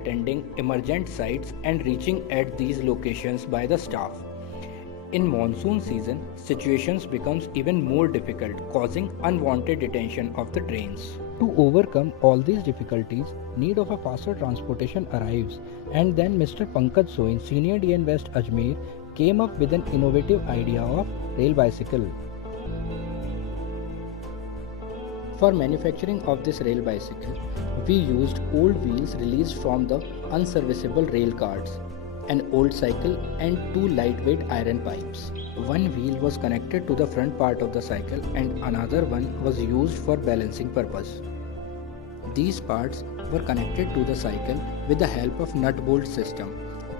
attending emergent sites and reaching at these locations by the staff. In monsoon season, situations becomes even more difficult, causing unwanted detention of the trains. To overcome all these difficulties, need of a faster transportation arrives, and then Mr. Pankaj Soin, Senior DN West Ajmer, came up with an innovative idea of rail bicycle. For manufacturing of this rail bicycle, we used old wheels released from the unserviceable rail cars, an old cycle and two lightweight iron pipes. One wheel was connected to the front part of the cycle and another one was used for balancing purpose. These parts were connected to the cycle with the help of nut bolt system,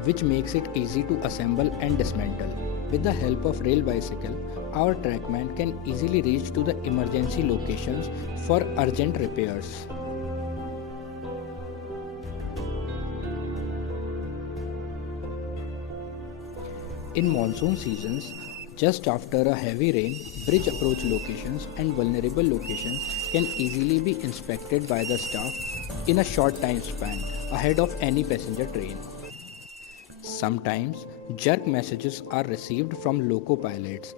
which makes it easy to assemble and dismantle. With the help of rail bicycle, our trackman can easily reach to the emergency locations for urgent repairs. In monsoon seasons, just after a heavy rain, bridge approach locations and vulnerable locations can easily be inspected by the staff in a short time span ahead of any passenger train. Sometimes jerk messages are received from loco pilots.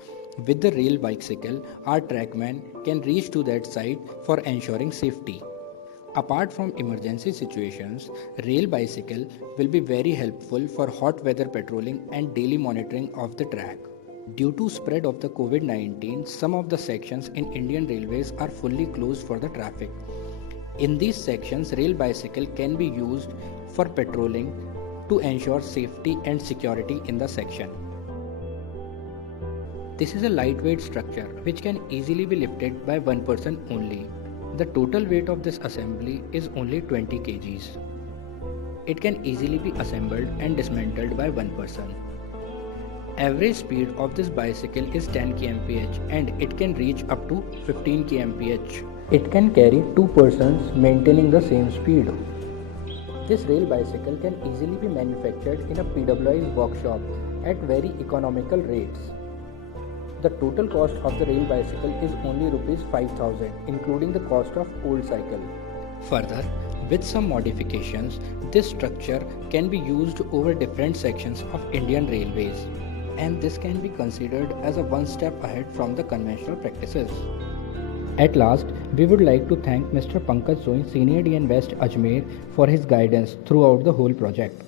With the rail bicycle, our trackman can reach to that site for ensuring safety. Apart from emergency situations, rail bicycle will be very helpful for hot weather patrolling and daily monitoring of the track. Due to spread of the COVID-19, some of the sections in Indian Railways are fully closed for the traffic. In these sections, rail bicycle can be used for patrolling to ensure safety and security in the section. This is a lightweight structure which can easily be lifted by one person only. The total weight of this assembly is only 20 kgs. It can easily be assembled and dismantled by one person. Average speed of this bicycle is 10 kmph and it can reach up to 15 kmph. It can carry two persons maintaining the same speed. This rail bicycle can easily be manufactured in a PWI's workshop at very economical rates. The total cost of the rail bicycle is only Rs 5,000, including the cost of old cycle. Further, with some modifications, this structure can be used over different sections of Indian Railways, and this can be considered as a one step ahead from the conventional practices. At last, we would like to thank Mr. Pankaj Soin, Senior DN West Ajmer, for his guidance throughout the whole project.